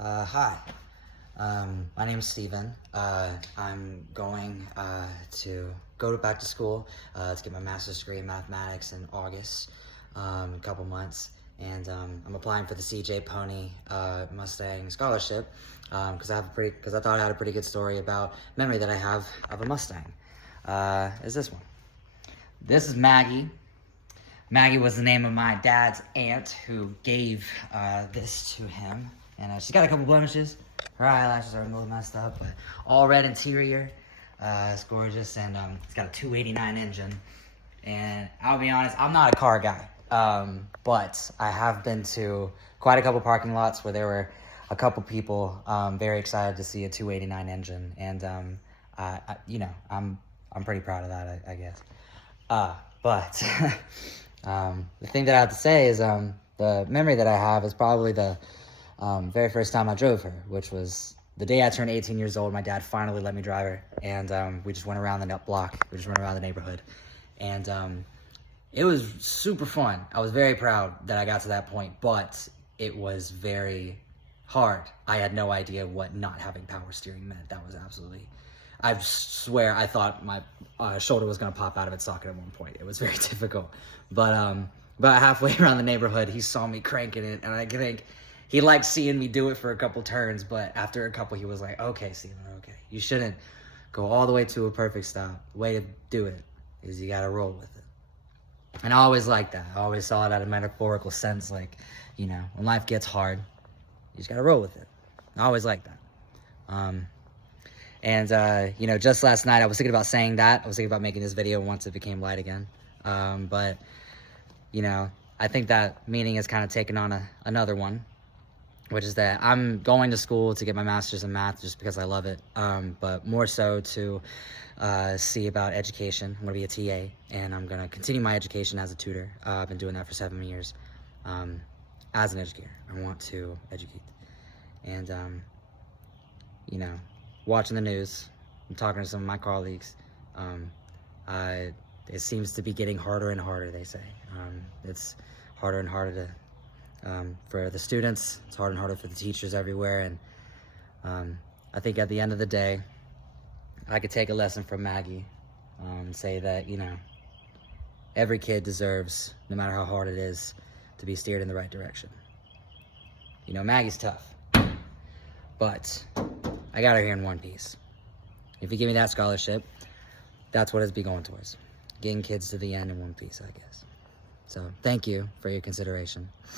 Hi, my name is Steven. I'm going to go back to school to get my master's degree in mathematics in August, a couple months, and I'm applying for the CJ Pony Mustang scholarship because I thought I had a pretty good story about memory that I have of a Mustang. Is this one? This is Maggie. Maggie was the name of my dad's aunt who gave this to him. And she's got a couple blemishes. Her eyelashes are a little messed up, but all red interior. It's gorgeous, and it's got a 289 engine. And I'll be honest, I'm not a car guy, but I have been to quite a couple parking lots where there were a couple people very excited to see a 289 engine, and I'm pretty proud of that, I guess. But the thing that I have to say is the memory that I have is probably the very first time I drove her, which was the day I turned 18 years old. My dad finally let me drive her, and we just went around the block. We just went around the neighborhood, and it was super fun. I was very proud that I got to that point, but it was very hard. I had no idea what not having power steering meant. That was absolutely... I swear I thought my shoulder was going to pop out of its socket at one point. It was very difficult. But about halfway around the neighborhood, he saw me cranking it, and I think he liked seeing me do it for a couple turns, but after a couple, he was like, okay, Steven, okay. You shouldn't go all the way to a perfect stop. The way to do it is you got to roll with it. And I always liked that. I always saw it at a metaphorical sense, like, when life gets hard, you just got to roll with it. I always liked that. Just last night, I was thinking about saying that. I was thinking about making this video once it became light again. But I think that meaning has kind of taken on another one, which is that I'm going to school to get my master's in math just because I love it, but more so to see about education. I'm going to be a TA, and I'm going to continue my education as a tutor. I've been doing that for 7 years as an educator. I want to educate. And, watching the news, I'm talking to some of my colleagues, it seems to be getting harder and harder, they say. It's harder and harder for the students, it's harder and harder for the teachers everywhere, and I think at the end of the day, I could take a lesson from Maggie and say that, every kid deserves, no matter how hard it is, to be steered in the right direction. Maggie's tough, but I got her here in one piece. If you give me that scholarship, that's what it'd be going towards. Getting kids to the end in one piece, I guess. So thank you for your consideration.